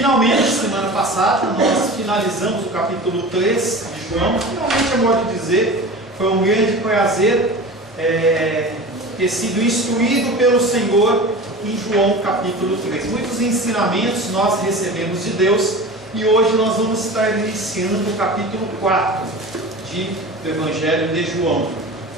Finalmente, semana passada, nós finalizamos o capítulo 3 de João. Finalmente, é modo de dizer, foi um grande prazer ter sido instruído pelo Senhor em João capítulo 3. Muitos ensinamentos nós recebemos de Deus e hoje nós vamos estar iniciando o capítulo 4 do Evangelho de João.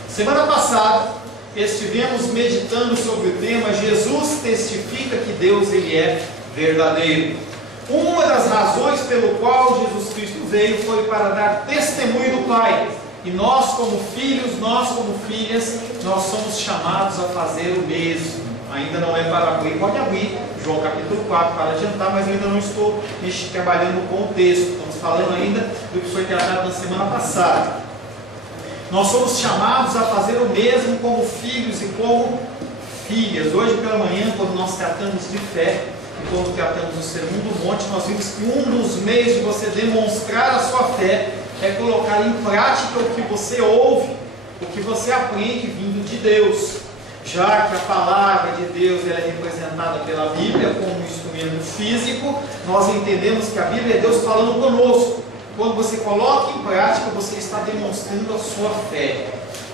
Semana passada, estivemos meditando sobre o tema Jesus testifica que Deus ele é verdadeiro. Uma das razões pelo qual Jesus Cristo veio foi para dar testemunho do Pai. E nós como filhos, nós como filhas, nós somos chamados a fazer o mesmo. Ainda não é para abrir, pode abrir, João capítulo 4 para adiantar, mas ainda não estou trabalhando com o texto. Estamos falando ainda do que foi tratado na semana passada. Nós somos chamados a fazer o mesmo como filhos e como filhas. Hoje pela manhã, quando nós tratamos de fé, e quando tratamos do Sermão do Monte, nós vimos que um dos meios de você demonstrar a sua fé é colocar em prática o que você ouve, o que você aprende vindo de Deus. Já que a palavra de Deus ela é representada pela Bíblia como um instrumento físico, nós entendemos que a Bíblia é Deus falando conosco. Quando você coloca em prática, você está demonstrando a sua fé.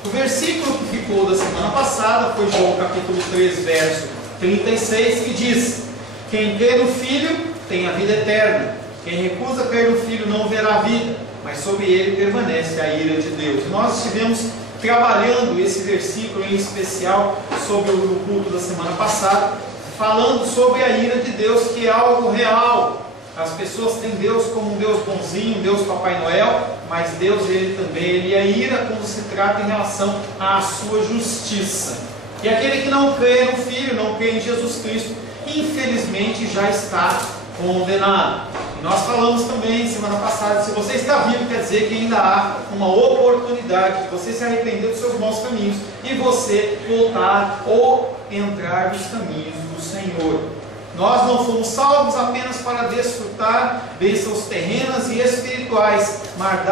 O versículo que ficou da semana passada foi João capítulo 3, verso 36, que diz: quem crê no Filho tem a vida eterna. Quem recusa crer no Filho não verá a vida, mas sobre ele permanece a ira de Deus. Nós estivemos trabalhando esse versículo em especial sobre o culto da semana passada, falando sobre a ira de Deus, que é algo real. As pessoas têm Deus como um Deus bonzinho, um Deus Papai Noel, mas Deus ele também ele é ira quando se trata em relação à sua justiça. E aquele que não crê no Filho, não crê em Jesus Cristo, infelizmente já está condenado. E nós falamos também semana passada, se você está vivo, quer dizer que ainda há uma oportunidade de você se arrepender dos seus maus caminhos e você voltar ou entrar nos caminhos do Senhor. Nós não fomos salvos apenas para desfrutar bênçãos terrenas e espirituais, mas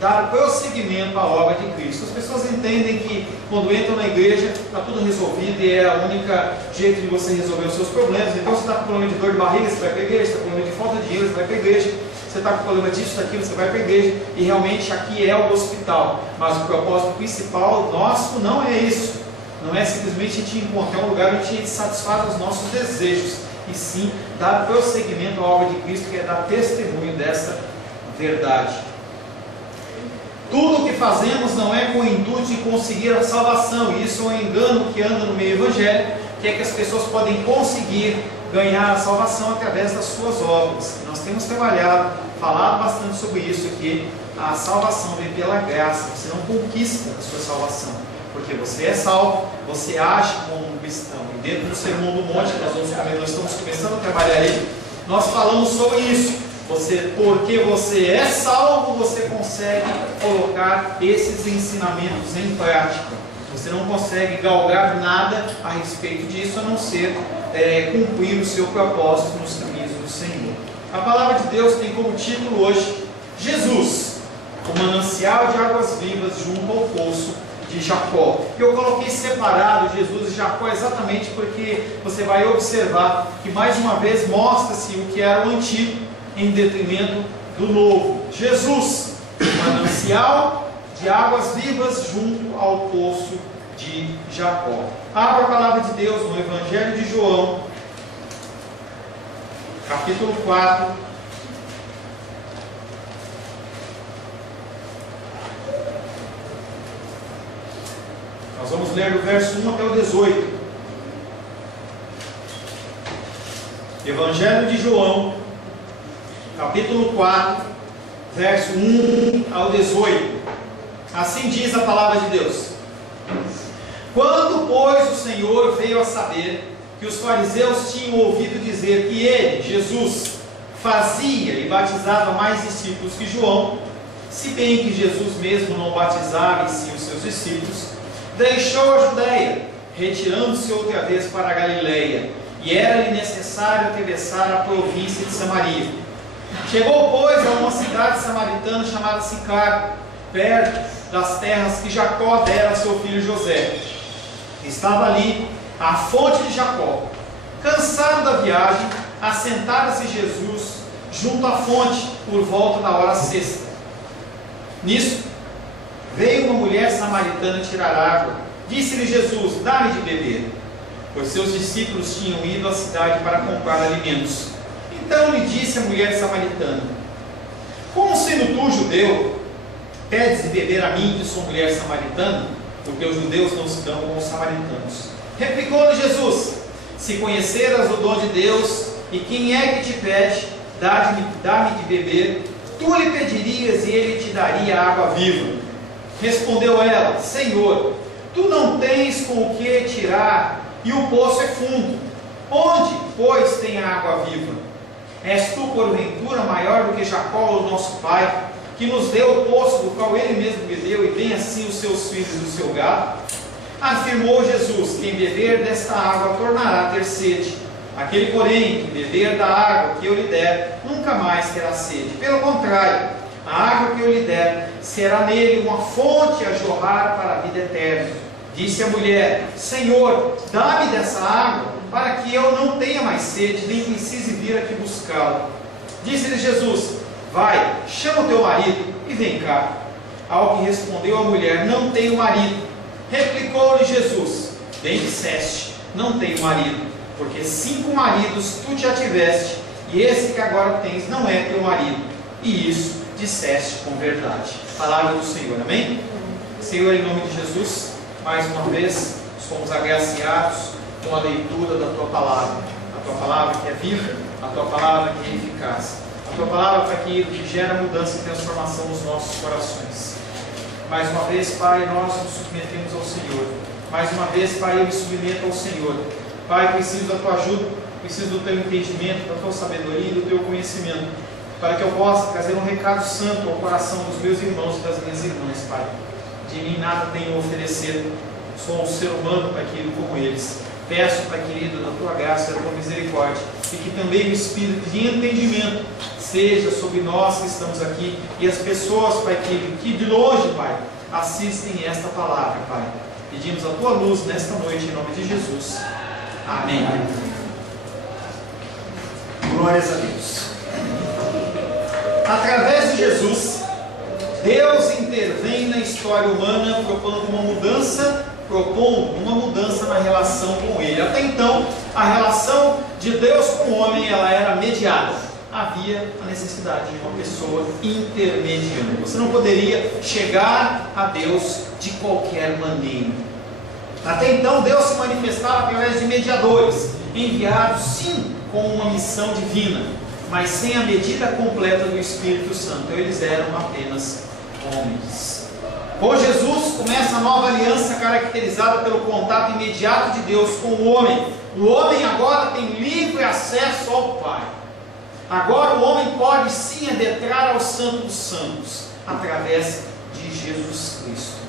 dar prosseguimento à obra de Cristo. As pessoas entendem que quando entram na igreja está tudo resolvido e é a única jeito de você resolver os seus problemas. Então você está com problema de dor de barriga, você vai para a igreja, você está com problema de falta de dinheiro, você vai para a igreja, você está com problema disso, daquilo, você vai para a igreja, e realmente aqui é o hospital. Mas o propósito principal nosso não é isso. Não é simplesmente a gente encontrar um lugar onde a gente satisfaz os nossos desejos, e sim dar prosseguimento à obra de Cristo, que é dar testemunho dessa verdade. Tudo o que fazemos não é com o intuito de conseguir a salvação. Isso é um engano que anda no meio evangélico, que é que as pessoas podem conseguir ganhar a salvação através das suas obras. Nós temos falado bastante sobre isso aqui. A salvação vem pela graça. Você não conquista a sua salvação, porque você é salvo, você age como um cristão. E dentro do Sermão do Monte, nós estamos começando a trabalhar aí, nós falamos sobre isso. Porque você é salvo, você consegue colocar esses ensinamentos em prática. Você não consegue galgar nada a respeito disso, a não ser cumprir o seu propósito nos caminhos do Senhor. A palavra de Deus tem como título hoje Jesus, o manancial de águas vivas junto ao poço de Jacó. Eu coloquei separado Jesus e Jacó exatamente porque você vai observar que mais uma vez mostra-se o que era o antigo em detrimento do novo. Jesus, manancial de águas vivas junto ao poço de Jacó. Abra a palavra de Deus no Evangelho de João, capítulo 4. Nós vamos ler do verso 1 até o 18. Evangelho de João, capítulo 4, verso 1 ao 18. Assim diz a palavra de Deus: quando, pois, o Senhor veio a saber que os fariseus tinham ouvido dizer que ele, Jesus, fazia e batizava mais discípulos que João, se bem que Jesus mesmo não batizava em si os seus discípulos, deixou a Judéia, retirando-se outra vez para a Galileia, e era-lhe necessário atravessar a província de Samaria. Chegou, pois, a uma cidade samaritana chamada Sicar, perto das terras que Jacó dera a seu filho José. Estava ali a fonte de Jacó. Cansado da viagem, assentara-se Jesus junto à fonte por volta da hora sexta. Nisso, veio uma mulher samaritana tirar água. Disse-lhe Jesus: dá-me de beber, pois seus discípulos tinham ido à cidade para comprar alimentos. Então lhe disse a mulher samaritana: como sendo tu judeu, pedes de beber a mim, que sou mulher samaritana? Porque os judeus não se dão com os samaritanos. Replicou-lhe Jesus: se conheceras o dom de Deus, e quem é que te pede, dá-me de beber, tu lhe pedirias e ele te daria água viva. Respondeu ela: Senhor, tu não tens com o que tirar, e o poço é fundo. Onde, pois, tem a água viva? És tu, porventura, maior do que Jacó, o nosso pai, que nos deu o poço do qual ele mesmo bebeu, e bem assim os seus filhos e o seu gado? Afirmou Jesus: quem beber desta água tornará a ter sede. Aquele, porém, que beber da água que eu lhe der, nunca mais terá sede. Pelo contrário, a água que eu lhe der será nele uma fonte a jorrar para a vida eterna. Disse a mulher: Senhor, dá-me dessa água, para que eu não tenha mais sede, nem precise vir aqui buscá-la. Disse-lhe Jesus: vai, chama o teu marido e vem cá. Ao que respondeu a mulher: não tenho marido. Replicou-lhe Jesus: bem disseste, não tenho marido, porque 5 maridos tu já tiveste, e esse que agora tens não é teu marido, e isso disseste com verdade. Palavra do Senhor, amém? Senhor, em nome de Jesus, mais uma vez somos agraciados com a leitura da Tua Palavra, a Tua Palavra que é viva, a Tua Palavra que é eficaz, a Tua Palavra para aquilo que gera mudança e transformação nos nossos corações. Mais uma vez, Pai, nós nos submetemos ao Senhor. Mais uma vez, Pai, eu me submeto ao Senhor. Pai, preciso da Tua ajuda, preciso do Teu entendimento, da Tua sabedoria e do Teu conhecimento, para que eu possa trazer um recado santo ao coração dos meus irmãos e das minhas irmãs, Pai. De mim nada tenho a oferecer, sou um ser humano, Pai querido, como eles. Peço, Pai querido, da Tua graça e da Tua misericórdia, e que também o Espírito de entendimento seja sobre nós que estamos aqui, e as pessoas, Pai querido, que de longe, Pai, assistem esta palavra, Pai. Pedimos a Tua luz nesta noite, em nome de Jesus. Amém. Glórias a Deus. Através de Jesus, Deus intervém na história humana, propondo uma mudança na relação com Ele. Até então, a relação de Deus com o homem, ela era mediada. Havia a necessidade de uma pessoa intermediando. Você não poderia chegar a Deus de qualquer maneira. Até então, Deus se manifestava através de mediadores, enviados sim com uma missão divina, mas sem a medida completa do Espírito Santo. Eles eram apenas homens. Com Jesus começa a nova aliança caracterizada pelo contato imediato de Deus com o homem. O homem agora tem livre acesso ao Pai. Agora o homem pode sim adentrar ao Santo dos Santos através de Jesus Cristo.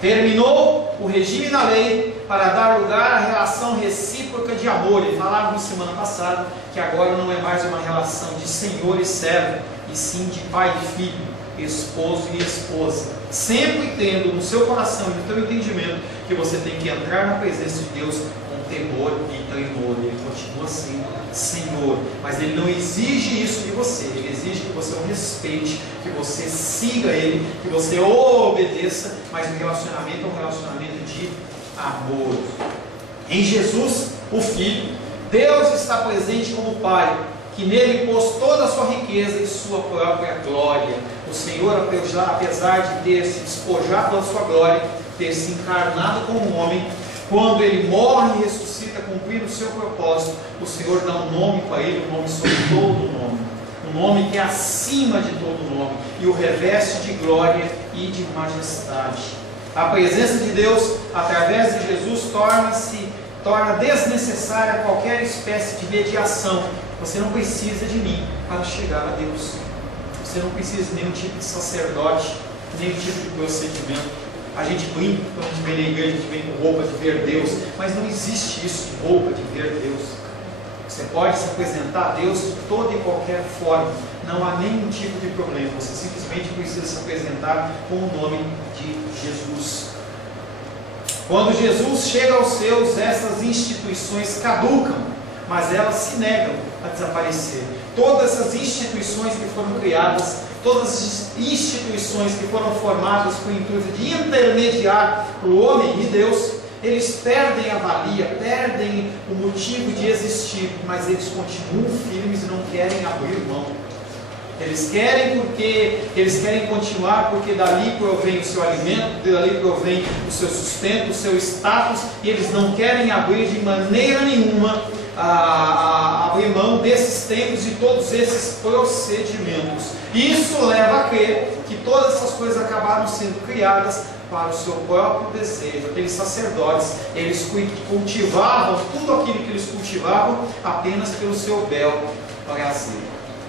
Terminou o regime da lei para dar lugar à relação recíproca de amor. E falávamos semana passada que agora não é mais uma relação de senhor e servo, e sim de pai e filho, esposo e esposa. Sempre tendo no seu coração e no teu entendimento que você tem que entrar na presença de Deus com temor e tremor. Ele continua sendo Senhor, mas Ele não exige isso de você. Ele exige que você o respeite, que você siga Ele, que você o obedeça, mas o relacionamento é um relacionamento de amor. Em Jesus, o Filho, Deus está presente como Pai, que nele pôs toda a sua riqueza e sua própria glória. O Senhor, apesar de ter se despojado da sua glória, ter se encarnado como um homem, quando ele morre e ressuscita, cumprindo o seu propósito, o Senhor dá um nome para ele, um nome sobre todo nome, um nome que é acima de todo nome, e o reveste de glória e de majestade. A presença de Deus, através de Jesus, torna desnecessária qualquer espécie de mediação. Você não precisa de mim para chegar a Deus. Você não precisa de nenhum tipo de sacerdote, nenhum tipo de procedimento. A gente brinca, quando a gente vem na igreja, a gente vem com roupa de ver Deus, mas não existe isso de roupa de ver Deus. Você pode se apresentar a Deus de toda e qualquer forma, não há nenhum tipo de problema. Você simplesmente precisa se apresentar com o nome de Jesus. Quando Jesus chega aos seus, essas instituições caducam, mas elas se negam a desaparecer. Todas essas instituições que foram criadas, todas as instituições que foram formadas com o intuito de intermediar o homem e Deus, eles perdem a valia, perdem o motivo de existir, mas eles continuam firmes e não querem abrir mão. Eles querem continuar, porque dali provém o seu alimento, dali provém o seu sustento, o seu status, e eles não querem abrir de maneira nenhuma abrir mão desses tempos e todos esses procedimentos. Isso leva a crer que todas essas coisas acabaram sendo criadas para o seu próprio desejo. Aqueles sacerdotes, eles cultivavam tudo aquilo que eles cultivavam apenas pelo seu bel prazer.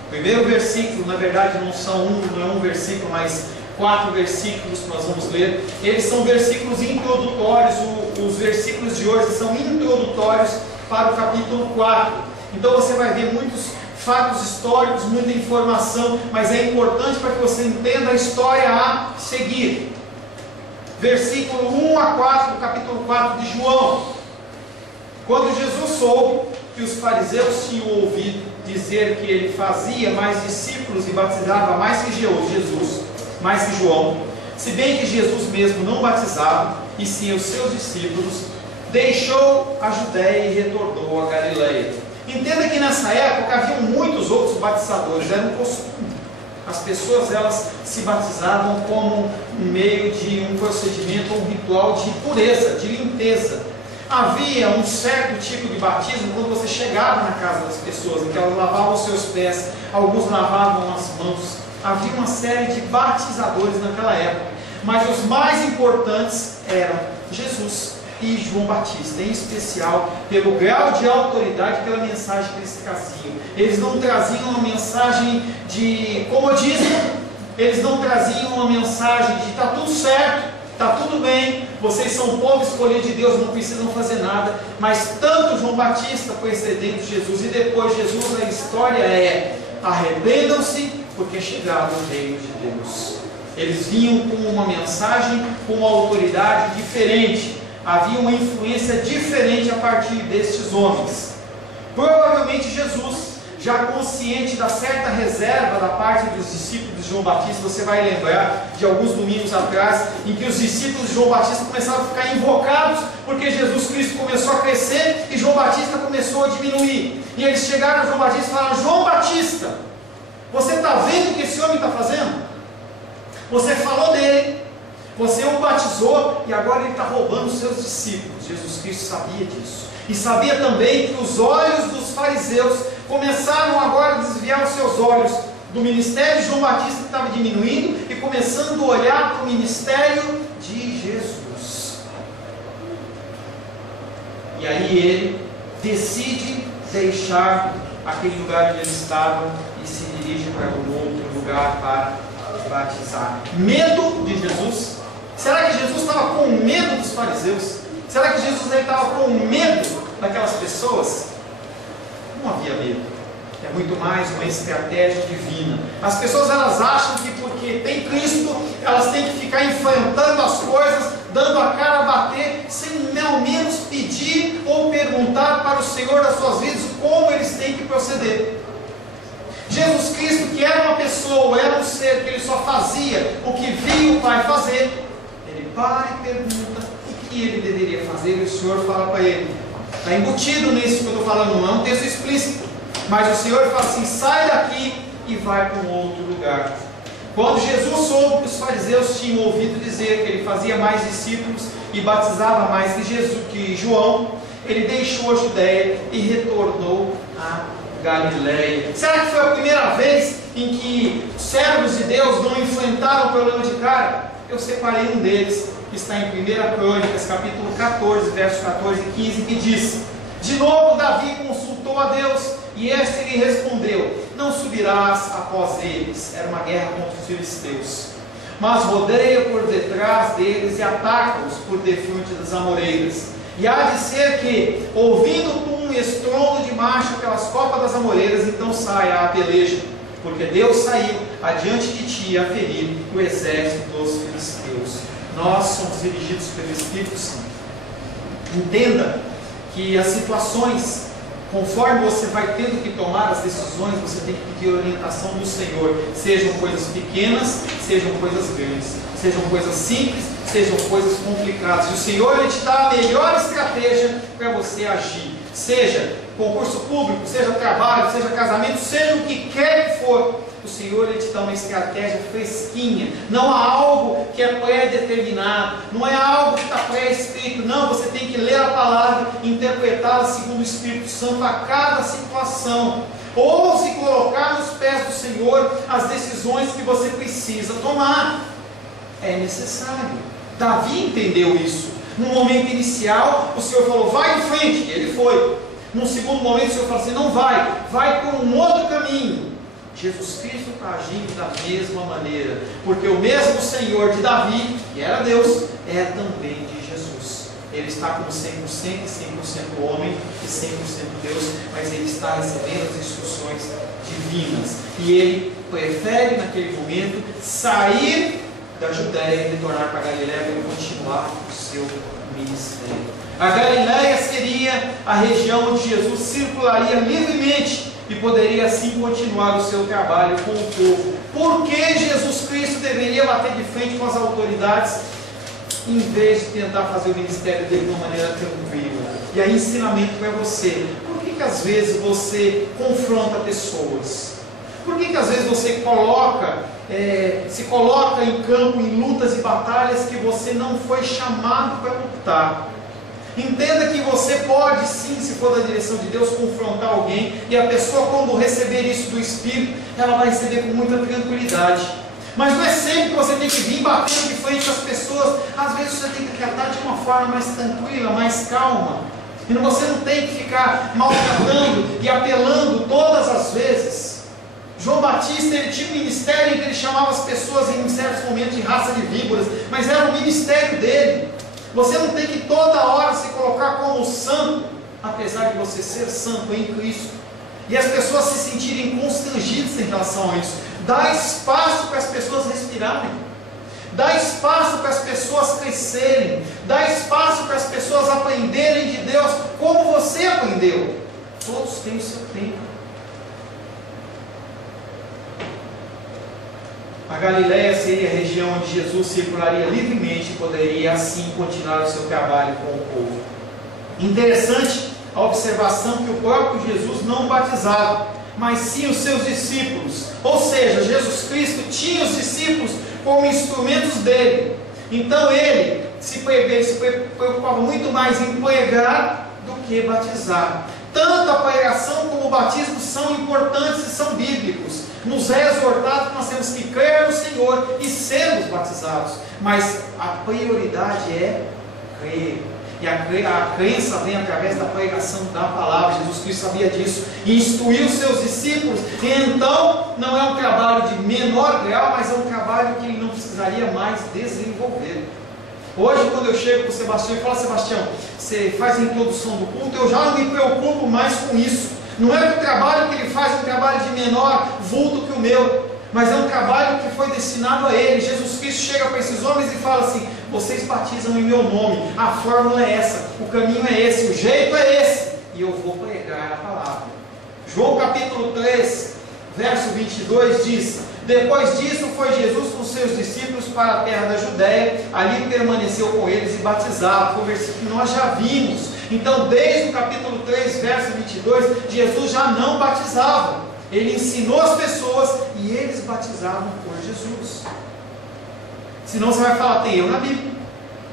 O primeiro versículo, na verdade não é um versículo, mas 4 versículos que nós vamos ler. Eles são versículos introdutórios. Os versículos de hoje são introdutórios para o capítulo 4. Então você vai ver muitos fatos históricos, muita informação, mas é importante para que você entenda a história a seguir. Versículo 1 a 4 do capítulo 4 de João. Quando Jesus soube que os fariseus tinham ouvido dizer que ele fazia mais discípulos e batizava mais que Jesus, mais que João, se bem que Jesus mesmo não batizava, e sim os seus discípulos, deixou a Judéia e retornou a Galileia. Entenda que nessa época haviam muitos outros batizadores, era um costume. As pessoas, elas se batizavam como um meio de um procedimento, um ritual de pureza, de limpeza. Havia um certo tipo de batismo quando você chegava na casa das pessoas, em que elas lavavam os seus pés, alguns lavavam as mãos. Havia uma série de batizadores naquela época, mas os mais importantes eram Jesus e João Batista, em especial pelo grau de autoridade e pela mensagem que eles traziam. Eles não traziam uma mensagem de comodismo, eles não traziam uma mensagem de está tudo certo, está tudo bem, vocês são o povo escolhido de Deus, não precisam fazer nada. Mas tanto João Batista precedendo Jesus e depois Jesus, a história é: arrependam-se, porque chegaram o reino de Deus. Eles vinham com uma mensagem, com uma autoridade diferente. Havia uma influência diferente a partir destes homens. Provavelmente Jesus, já consciente da certa reserva da parte dos discípulos de João Batista, você vai lembrar de alguns domingos atrás, em que os discípulos de João Batista começaram a ficar invocados, porque Jesus Cristo começou a crescer e João Batista começou a diminuir. E eles chegaram a João Batista e falaram: João Batista, você está vendo o que esse homem está fazendo? Você falou dele, você o batizou e agora ele está roubando os seus discípulos. Jesus Cristo sabia disso. E sabia também que os olhos dos fariseus começaram agora a desviar os seus olhos do ministério de João Batista, que estava diminuindo, e começando a olhar para o ministério de Jesus. E aí ele decide deixar aquele lugar onde ele estava e se dirige para um outro lugar para batizar. Medo de Jesus? Será que Jesus estava com medo dos fariseus? Será que Jesus estava com medo daquelas pessoas? Não havia medo. É muito mais uma estratégia divina. As pessoas, elas acham que porque tem Cristo, elas têm que ficar enfrentando as coisas, dando a cara a bater, sem ao menos pedir ou perguntar para o Senhor das suas vidas como eles têm que proceder. Jesus Cristo, que era uma pessoa, era um ser que ele só fazia o que via o Pai fazer, ele para e pergunta o que ele deveria fazer, e o Senhor fala para ele. Está embutido nisso que eu estou falando, não é um texto explícito, mas o Senhor fala assim: sai daqui e vai para um outro lugar. Quando Jesus soube que os fariseus tinham ouvido dizer que ele fazia mais discípulos e batizava mais que João, ele deixou a Judéia e retornou a Galileia. Será que foi a primeira vez em que servos de Deus não enfrentaram o problema de cara? Eu separei um deles, que está em 1 Crônicas, capítulo 14, versos 14 e 15, que diz: de novo Davi consultou a Deus, e este lhe respondeu: não subirás após eles. Era uma guerra contra os filisteus, mas rodeia por detrás deles e ataca-os por defronte das amoreiras. E há de ser que, ouvindo tu um estrondo de marcha pelas copas das amoreiras, então saia a peleja, porque Deus saiu adiante de ti a ferir o exército dos filisteus. Nós somos dirigidos pelo Espírito Santo. Entenda que as situações Conforme você vai tendo que tomar as decisões, você tem que pedir orientação do Senhor. Sejam coisas pequenas, sejam coisas grandes, sejam coisas simples, sejam coisas complicadas. E o Senhor, Ele te dá a melhor estratégia para você agir. Seja concurso público, seja trabalho, seja casamento, seja o que quer que for. O Senhor, Ele te dá uma estratégia fresquinha. Não há algo que é pré-determinado, não é algo que está pré-escrito. Não, você tem que ler a palavra e interpretá-la segundo o Espírito Santo a cada situação. Ouse colocar nos pés do Senhor as decisões que você precisa tomar. É necessário. Davi entendeu isso. No momento inicial, o Senhor falou, vai em frente, e ele foi. No segundo momento, o Senhor falou assim, não vai por um outro caminho. Jesus Cristo está agindo da mesma maneira, porque o mesmo Senhor de Davi, que era Deus, é também de Jesus. Ele está como 100% e 100% homem e 100% Deus, mas ele está recebendo as instruções divinas. E ele prefere naquele momento sair da Judéia e retornar para a Galiléia para continuar o seu ministério. A Galiléia seria a região onde Jesus circularia livremente e poderia assim continuar o seu trabalho com o povo. Por que Jesus Cristo deveria bater de frente com as autoridades em vez de tentar fazer o ministério dele de uma maneira tranquila? E aí, ensinamento para você: por que às vezes você confronta pessoas? Por que às vezes você se coloca em campo, em lutas e batalhas que você não foi chamado para lutar? Entenda que você pode sim, se for da direção de Deus, confrontar alguém, e a pessoa, quando receber isso do Espírito, ela vai receber com muita tranquilidade. Mas não é sempre que você tem que vir batendo de frente com as pessoas. Às vezes você tem que tratar de uma forma mais tranquila, mais calma. E você não tem que ficar maltratando e apelando todas as vezes. João Batista, ele tinha um ministério em que ele chamava as pessoas em certos momentos de raça de víboras, mas era o ministério dele. Você não tem que toda hora se colocar como santo, apesar de você ser santo em Cristo. E as pessoas se sentirem constrangidas em relação a isso. Dá espaço para as pessoas respirarem. Dá espaço para as pessoas crescerem. Dá espaço para as pessoas aprenderem de Deus como você aprendeu. Todos têm o seu tempo. A Galiléia seria a região onde Jesus circularia livremente e poderia assim continuar o seu trabalho com o povo. Interessante a observação que o próprio Jesus não batizava, mas sim os seus discípulos. Ou seja, Jesus Cristo tinha os discípulos como instrumentos dele. Então ele se preocupava muito mais em pregar do que batizar. Tanto a pregação como o batismo são importantes e são bíblicos. Nos é exortado que nós temos que crer no Senhor e sermos batizados. Mas a prioridade é crer. E a crença vem através da pregação da palavra. Jesus Cristo sabia disso e instruiu os seus discípulos. Então, não é um trabalho de menor grau, mas é um trabalho que ele não precisaria mais desenvolver. Hoje, quando eu chego para o Sebastião e falo, Sebastião, você faz a introdução do culto, eu já não me preocupo mais com isso. Não é que o trabalho que ele faz é um trabalho de menor vulto que o meu, mas é um trabalho que foi destinado a ele. Jesus Cristo chega para esses homens e fala assim: vocês batizam em meu nome, a fórmula é essa, o caminho é esse, o jeito é esse, e eu vou pregar a palavra. João capítulo 3, verso 22 diz: depois disso foi Jesus com seus discípulos para a terra da Judéia, ali permaneceu com eles e batizava. Foi o versículo que nós já vimos. Então, desde o capítulo 3, verso 22, Jesus já não batizava. Ele ensinou as pessoas e eles batizavam por Jesus. Senão você vai falar, tem eu na Bíblia.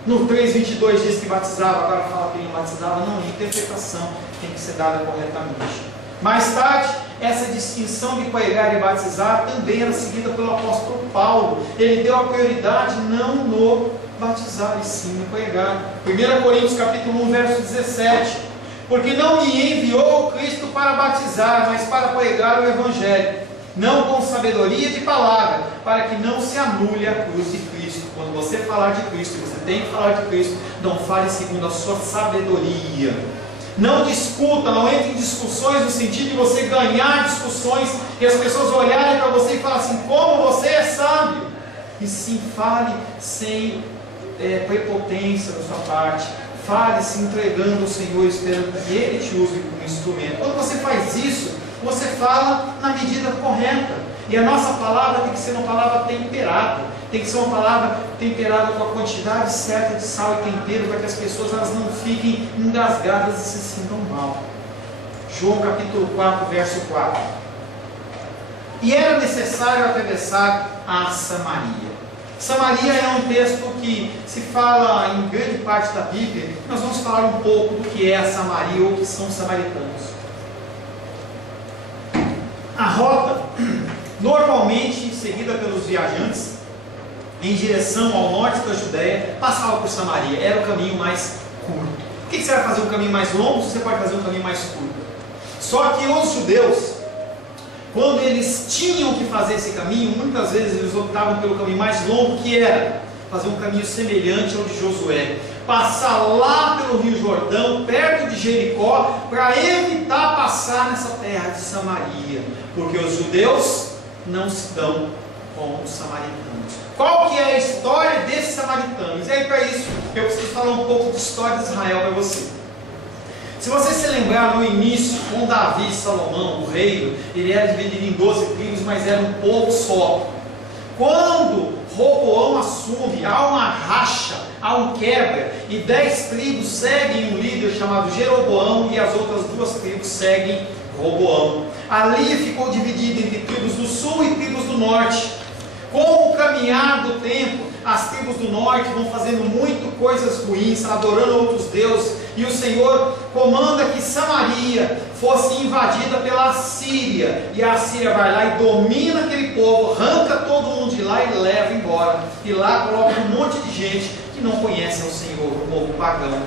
No 3:22 diz que batizava, agora fala que ele batizava. Não, a interpretação tem que ser dada corretamente. Mais tarde, essa distinção de pregar e batizar também era seguida pelo apóstolo Paulo. Ele deu a prioridade não no batizar, e sim no pregar. 1 Coríntios capítulo 1, verso 17: porque não me enviou Cristo para batizar, mas para pregar o Evangelho, não com sabedoria de palavra, para que não se anule a cruz de Cristo. Quando você falar de Cristo, você tem que falar de Cristo, não fale segundo a sua sabedoria. Não discuta, não entre em discussões no sentido de você ganhar discussões e as pessoas olharem para você e falarem assim, como você é sábio. E sim, fale sem prepotência da sua parte. fale se entregando ao Senhor, esperando que Ele te use como instrumento. Quando você faz isso, você fala na medida correta. E a nossa palavra tem que ser uma palavra temperada. Tem que ser uma palavra temperada com a quantidade certa de sal e tempero, para que as pessoas elas não fiquem engasgadas e se sintam mal. João capítulo 4, verso 4. E era necessário atravessar a Samaria. Samaria é um texto que se fala em grande parte da Bíblia. Nós vamos falar um pouco do que é a Samaria ou o que são os samaritanos. A rota, normalmente seguida pelos viajantes, em direção ao norte da Judéia, passava por Samaria. Era o caminho mais curto. Por que você vai fazer um caminho mais longo se você pode fazer um caminho mais curto? Só que os judeus, quando eles tinham que fazer esse caminho, muitas vezes eles optavam pelo caminho mais longo, que era fazer um caminho semelhante ao de Josué, passar lá pelo Rio Jordão, perto de Jericó, para evitar passar nessa terra de Samaria, porque os judeus não se dão com os samaritanos. Qual que é a história desses samaritanos? E aí, para isso, eu preciso falar um pouco de história de Israel para você. Se você se lembrar no início, com Davi e Salomão, o reino, ele era dividido em 12 tribos, mas era um povo só. Quando Roboão assume, há uma racha, há um quebra, e 10 tribos seguem um líder chamado Jeroboão, e as outras 2 tribos seguem Roboão. Ali ficou dividido entre tribos do sul e tribos do norte. Com o caminhar do tempo, as tribos do norte vão fazendo muito coisas ruins, adorando outros deuses, e o Senhor comanda que Samaria fosse invadida pela Assíria, e a Assíria vai lá e domina aquele povo, arranca todo mundo de lá e leva embora, e lá coloca um monte de gente que não conhece o Senhor, o povo pagão.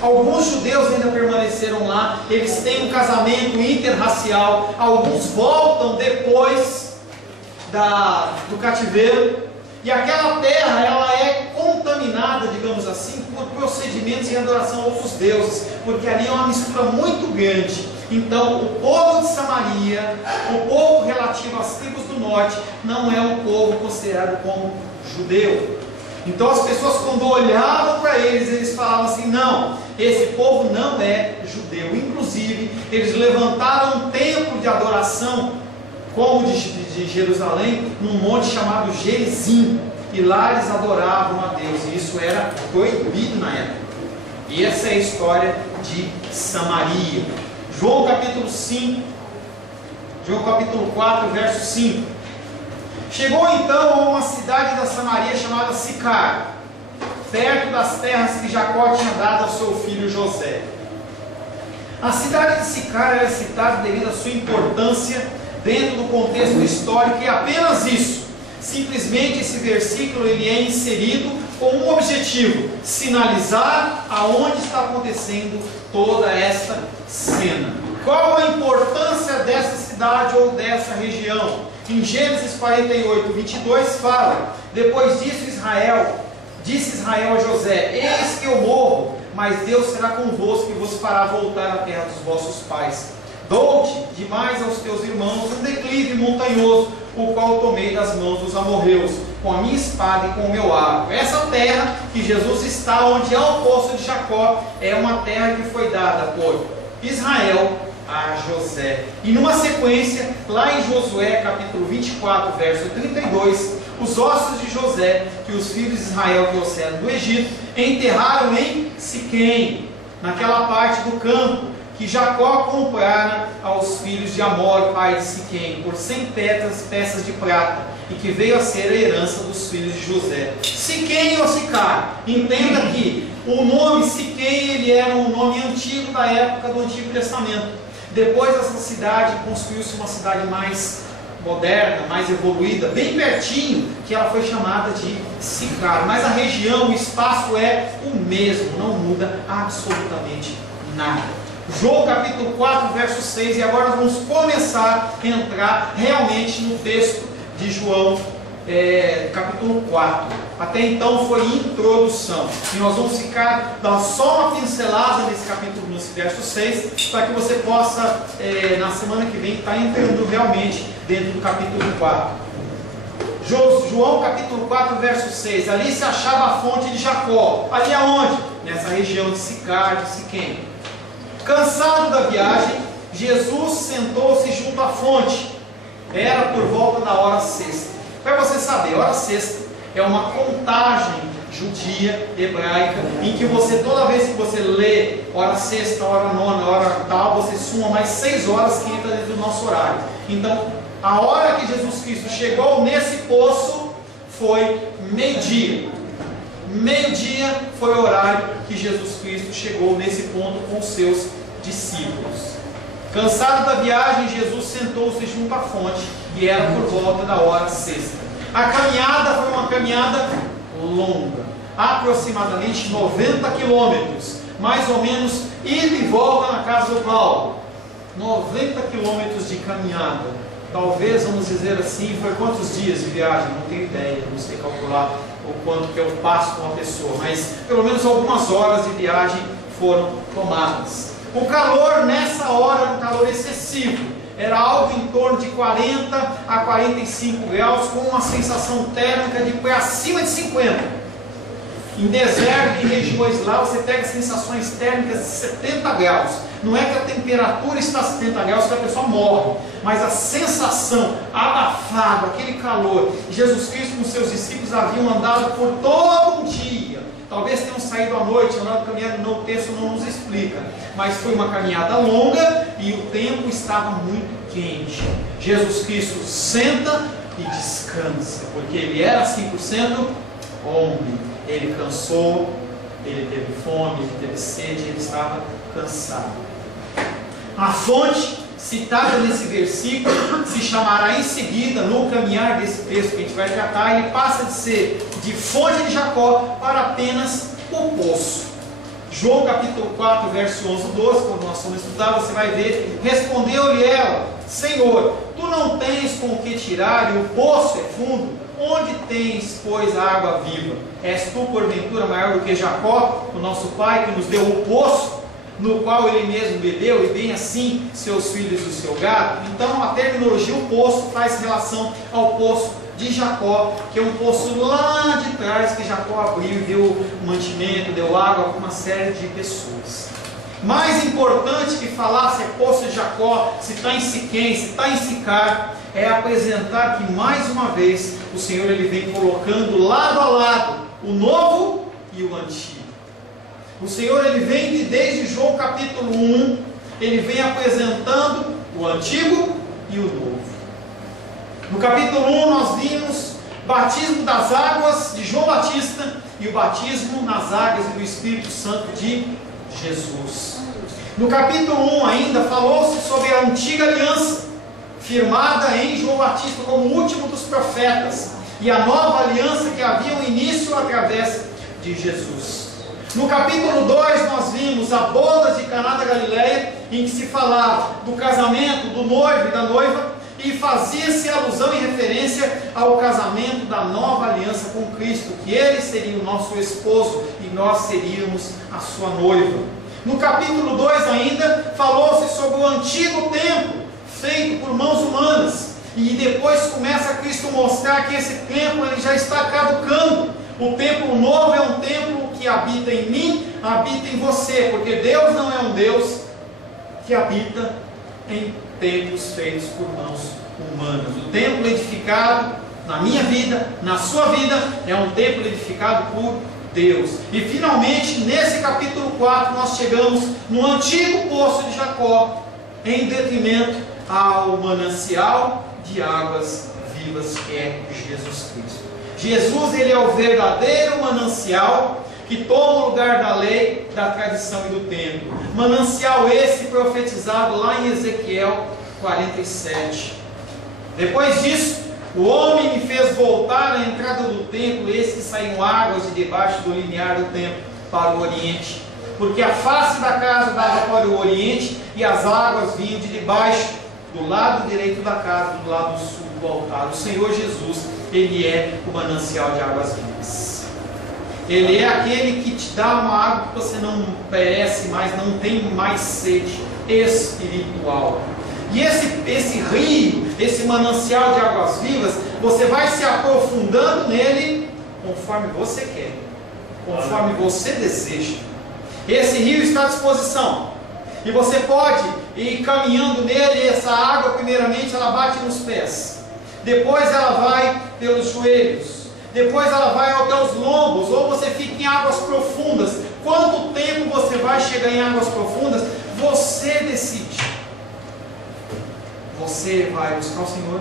Alguns judeus ainda permaneceram lá, eles têm um casamento interracial, alguns voltam depois do cativeiro, e aquela terra ela é contaminada, digamos assim, por procedimentos em adoração a outros deuses, porque ali é uma mistura muito grande. Então o povo de Samaria, o povo relativo às tribos do norte, não é um povo considerado como judeu. Então as pessoas, quando olhavam para eles falavam assim: não, esse povo não é judeu. Inclusive eles levantaram um templo de adoração como de Jerusalém, num monte chamado Gerizim, e lá eles adoravam a Deus, e isso era proibido na época. E essa é a história de Samaria. João capítulo 5, João capítulo 4, verso 5. Chegou então a uma cidade da Samaria chamada Sicar, perto das terras que Jacó tinha dado ao seu filho José. A cidade de Sicar é citada devido à sua importância dentro do contexto histórico, e apenas isso. Simplesmente esse versículo ele é inserido com um objetivo: sinalizar aonde está acontecendo toda esta cena. Qual a importância dessa cidade ou dessa região? Em Gênesis 48, 22 fala: depois disso disse Israel a José: eis que eu morro, mas Deus será convosco e vos fará voltar à terra dos vossos pais. Dou-te demais aos teus irmãos um declive montanhoso, o qual tomei das mãos dos amorreus, com a minha espada e com o meu arco. Essa terra que Jesus está, onde há o poço de Jacó, é uma terra que foi dada por Israel a José. E numa sequência, lá em Josué capítulo 24, verso 32, os ossos de José, que os filhos de Israel trouxeram do Egito, enterraram em Siquém, naquela parte do campo que Jacó comprara aos filhos de Amor, pai de Siquém, por 100 peças de prata, e que veio a ser a herança dos filhos de José. Siquém ou Sicar, entenda que o nome Siquém ele era um nome antigo da época do Antigo Testamento. Depois dessa cidade construiu-se uma cidade mais moderna, mais evoluída, bem pertinho, que ela foi chamada de Sicar. Mas a região, o espaço é o mesmo, não muda absolutamente nada. João capítulo 4, verso 6, e agora nós vamos começar a entrar realmente no texto de João capítulo 4. Até então foi introdução, e nós vamos dar só uma pincelada nesse capítulo, nesse verso 6, para que você possa, na semana que vem, estar entrando realmente dentro do capítulo 4. João capítulo 4, verso 6, ali se achava a fonte de Jacó. Ali aonde? nessa região de Sicar, de Siquém. Cansado da viagem, Jesus sentou-se junto à fonte. Era por volta da hora sexta. Para você saber, hora sexta é uma contagem judia, hebraica, em que você, toda vez que você lê hora sexta, hora nona, hora tal, você soma mais 6 horas que entra dentro do nosso horário. Então, a hora que Jesus Cristo chegou nesse poço foi meio-dia. Meio-dia foi o horário que Jesus Cristo chegou nesse ponto com os seus discípulos. Cansado da viagem, Jesus sentou-se junto à fonte e era por volta da hora sexta. A caminhada foi uma caminhada longa, aproximadamente 90 quilômetros, mais ou menos ida e volta na casa do Paulo. 90 quilômetros de caminhada. Talvez, vamos dizer assim, foi quantos dias de viagem? Não tenho ideia, não sei calcular o quanto que eu passo com uma pessoa, mas pelo menos algumas horas de viagem foram tomadas. O calor nessa hora era um calor excessivo, era algo em torno de 40 a 45 graus, com uma sensação térmica de acima de 50. Em deserto, em regiões lá, você pega sensações térmicas de 70 graus. Não é que a temperatura está a 70 graus que a pessoa morre, mas a sensação abafada, aquele calor. Jesus Cristo com seus discípulos haviam andado por todo um dia. Talvez tenham saído à noite, andado caminhando, não, o texto não nos explica. Mas foi uma caminhada longa e o tempo estava muito quente. Jesus Cristo senta e descansa, porque ele era 100% homem. Ele cansou, ele teve fome, ele teve sede, ele estava cansado. A fonte citada nesse versículo se chamará em seguida, no caminhar desse texto que a gente vai tratar, ele passa de ser de fonte de Jacó para apenas o poço. João capítulo 4, verso 11 e 12, quando nós vamos estudar, você vai ver, respondeu-lhe ela: Senhor, tu não tens com o que tirar e o poço é fundo? Onde tens, pois, a água viva? És tu, porventura, maior do que Jacó, o nosso pai, que nos deu o poço, no qual ele mesmo bebeu, e bem assim seus filhos e o seu gado? Então, a terminologia, o poço, faz relação ao poço de Jacó, que é um poço lá de trás, que Jacó abriu e deu mantimento, deu água para uma série de pessoas. Mais importante que falar se é poço de Jacó, se está em Siquém, se está em Sicar, é apresentar que mais uma vez o Senhor ele vem colocando lado a lado o novo e o antigo. O Senhor ele vem desde João capítulo 1, ele vem apresentando o antigo e o novo. No capítulo 1 nós vimos o batismo das águas de João Batista e o batismo nas águas do Espírito Santo de Jesus. No capítulo 1 ainda falou-se sobre a antiga aliança, firmada em João Batista como o último dos profetas, e a nova aliança que havia um início através de Jesus. No capítulo 2 nós vimos a boda de Caná da Galileia, em que se falava do casamento do noivo e da noiva, e fazia-se alusão e referência ao casamento da nova aliança com Cristo, que ele seria o nosso esposo e nós seríamos a sua noiva. No capítulo 2 ainda falou-se sobre o antigo templo, feito por mãos humanas, e depois começa Cristo a mostrar que esse templo ele já está caducando. O templo novo é um templo que habita em mim, habita em você, porque Deus não é um Deus que habita em templos feitos por mãos humanas. O templo edificado na minha vida, na sua vida, é um templo edificado por Deus. E finalmente, nesse capítulo 4, nós chegamos no antigo poço de Jacó, em detrimento ao manancial de águas vivas que é Jesus Cristo. Jesus ele é o verdadeiro manancial que toma o lugar da lei, da tradição e do templo. Manancial esse profetizado lá em Ezequiel 47. Depois disso, o homem me fez voltar à entrada do templo, eis que saíam águas de debaixo do limiar do templo para o oriente, porque a face da casa dava para o oriente, e as águas vinham de debaixo, do lado direito da casa, do lado sul do altar. O Senhor Jesus, ele é o manancial de águas vivas. Ele é aquele que te dá uma água que você não perece mais, não tem mais sede espiritual. E esse rio, esse manancial de águas vivas, você vai se aprofundando nele conforme você quer, conforme você deseja. Esse rio está à disposição. E você pode ir caminhando nele, e essa água, primeiramente, ela bate nos pés. Depois ela vai pelos joelhos. Depois ela vai até os lombos, ou você fica em águas profundas. Quanto tempo você vai chegar em águas profundas? Você decide. Você vai buscar o Senhor.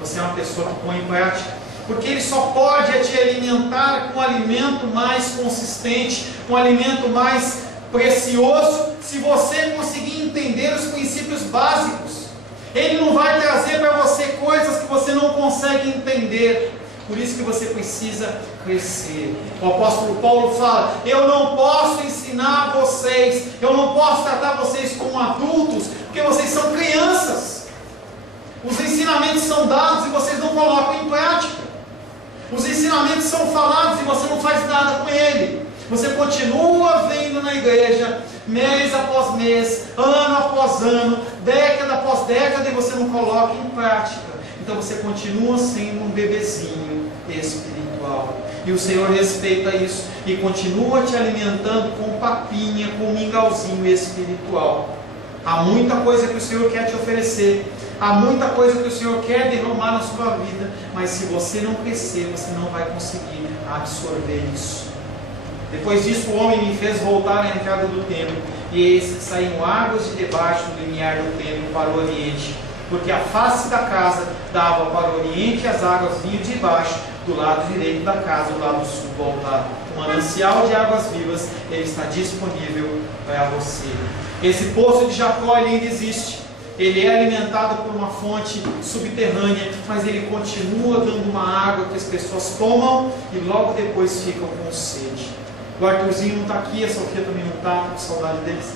Você é uma pessoa que põe em prática. Porque Ele só pode te alimentar com um alimento mais consistente, com um alimento mais precioso, se você conseguir entender os princípios básicos. Ele não vai trazer para você coisas que você não consegue entender. Por isso que você precisa crescer. O apóstolo Paulo fala: eu não posso ensinar vocês, eu não posso tratar vocês como adultos, porque vocês são crianças. Os ensinamentos são dados e vocês não colocam em prática. Os ensinamentos são falados e você não faz nada com ele. Você continua vendo na igreja, mês após mês, ano após ano, década após década, e você não coloca em prática. Então você continua sendo um bebezinho espiritual. E o Senhor respeita isso e continua te alimentando com papinha, com mingauzinho espiritual. Há muita coisa que o Senhor quer te oferecer. Há muita coisa que o Senhor quer derramar na sua vida. Mas se você não crescer, você não vai conseguir absorver isso. Depois disso, o homem me fez voltar à entrada do templo, e eis que saíam águas de debaixo do limiar do templo para o oriente, porque a face da casa dava para o oriente, e as águas vinham de baixo, do lado direito da casa, do lado sul voltado. O manancial de águas vivas, ele está disponível para você. Esse poço de Jacó, ele ainda existe. Ele é alimentado por uma fonte subterrânea, mas ele continua dando uma água que as pessoas tomam e logo depois ficam com sede. O Arthurzinho não está aqui, a Sofia também não está, com saudade deles.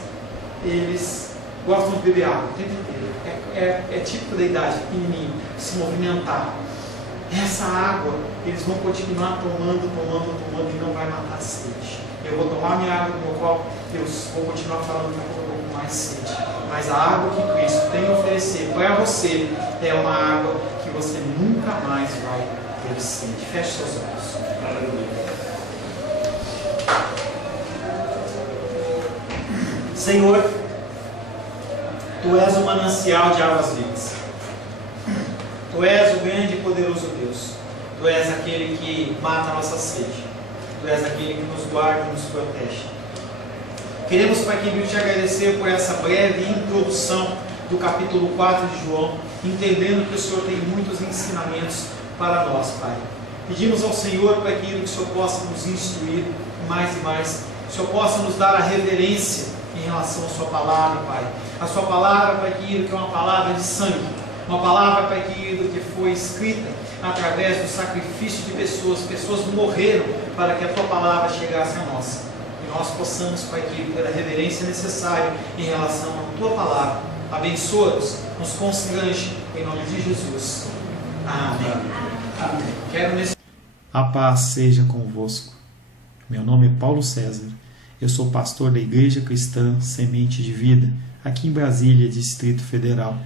Eles gostam de beber água o tempo inteiro. É típico da idade, pequenininho, se movimentar. Essa água, eles vão continuar tomando e não vai matar a sede. Eu vou tomar minha água no meu copo, eu vou continuar falando que eu estou com mais sede. Mas a água que Cristo tem a oferecer para você é uma água que você nunca mais vai ter sede. Feche seus olhos. Aleluia. Senhor, Tu és o manancial de águas vivas. Tu és o grande e poderoso Deus. Tu és aquele que mata a nossa sede. Tu és aquele que nos guarda e nos protege. Queremos, Pai querido, te agradecer por essa breve introdução do capítulo 4 de João, entendendo que o Senhor tem muitos ensinamentos para nós, Pai. Pedimos ao Senhor, Pai querido, que o Senhor possa nos instruir mais e mais, que o Senhor possa nos dar a reverência em relação à Sua palavra, Pai. A Sua palavra, Pai querido, que é uma palavra de sangue, uma palavra, Pai querido, que foi escrita através do sacrifício de pessoas. Pessoas morreram para que a Tua palavra chegasse a nós. Que nós possamos, Pai querido, ter a reverência necessária em relação à Tua palavra. Abençoa-nos, nos constrange, em nome de Jesus. Amém. Amém. Quero nesse... A paz seja convosco. Meu nome é Paulo César. Eu sou pastor da Igreja Cristã Semente de Vida, aqui em Brasília, Distrito Federal.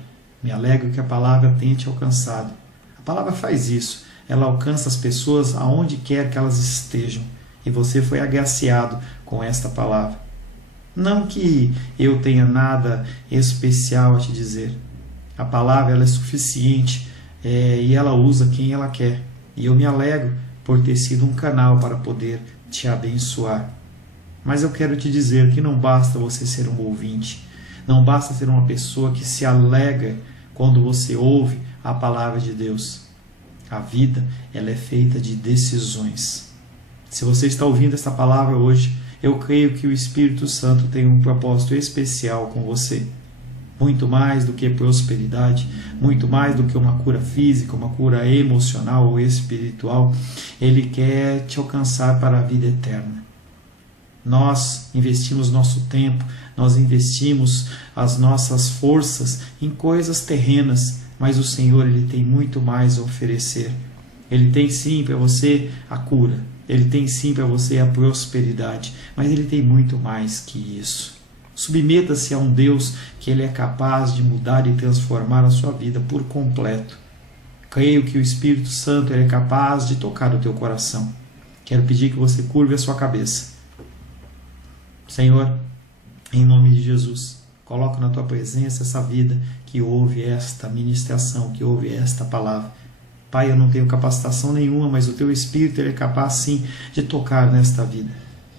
Me alegro que a palavra tenha te alcançado. A palavra faz isso. Ela alcança as pessoas aonde quer que elas estejam. E você foi agraciado com esta palavra. Não que eu tenha nada especial a te dizer. A palavra ela é suficiente e ela usa quem ela quer. E eu me alegro por ter sido um canal para poder te abençoar. Mas eu quero te dizer que não basta você ser um ouvinte. Não basta ser uma pessoa que se alegra quando você ouve a palavra de Deus. A vida ela é feita de decisões. Se você está ouvindo essa palavra hoje, eu creio que o Espírito Santo tem um propósito especial com você. Muito mais do que prosperidade, muito mais do que uma cura física, uma cura emocional ou espiritual, Ele quer te alcançar para a vida eterna. Nós investimos nosso tempo, nós investimos as nossas forças em coisas terrenas, mas o Senhor ele tem muito mais a oferecer. Ele tem sim para você a cura, Ele tem sim para você a prosperidade, mas Ele tem muito mais que isso. Submeta-se a um Deus que Ele é capaz de mudar e transformar a sua vida por completo. Creio que o Espírito Santo ele é capaz de tocar o teu coração. Quero pedir que você curve a sua cabeça. Senhor, em nome de Jesus, coloco na Tua presença essa vida que ouve esta ministração, que ouve esta palavra. Pai, eu não tenho capacitação nenhuma, mas o Teu Espírito ele é capaz sim de tocar nesta vida,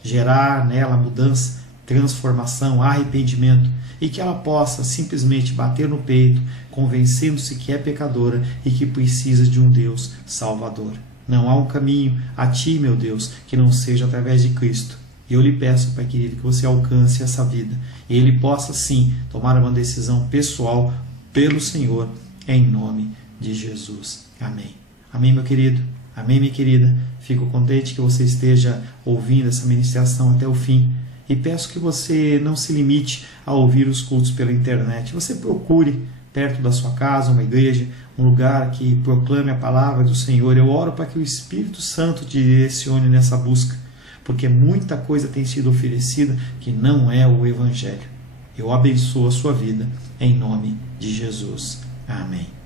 gerar nela mudança, transformação, arrependimento, e que ela possa simplesmente bater no peito, convencendo-se que é pecadora e que precisa de um Deus salvador. Não há um caminho a Ti, meu Deus, que não seja através de Cristo. E eu lhe peço, Pai querido, que você alcance essa vida e ele possa sim tomar uma decisão pessoal pelo Senhor, em nome de Jesus. Amém. Amém, meu querido. Amém, minha querida. Fico contente que você esteja ouvindo essa ministração até o fim. E peço que você não se limite a ouvir os cultos pela internet. Você procure perto da sua casa uma igreja, um lugar que proclame a palavra do Senhor. Eu oro para que o Espírito Santo te direcione nessa busca, porque muita coisa tem sido oferecida que não é o Evangelho. Eu abençoo a sua vida em nome de Jesus. Amém.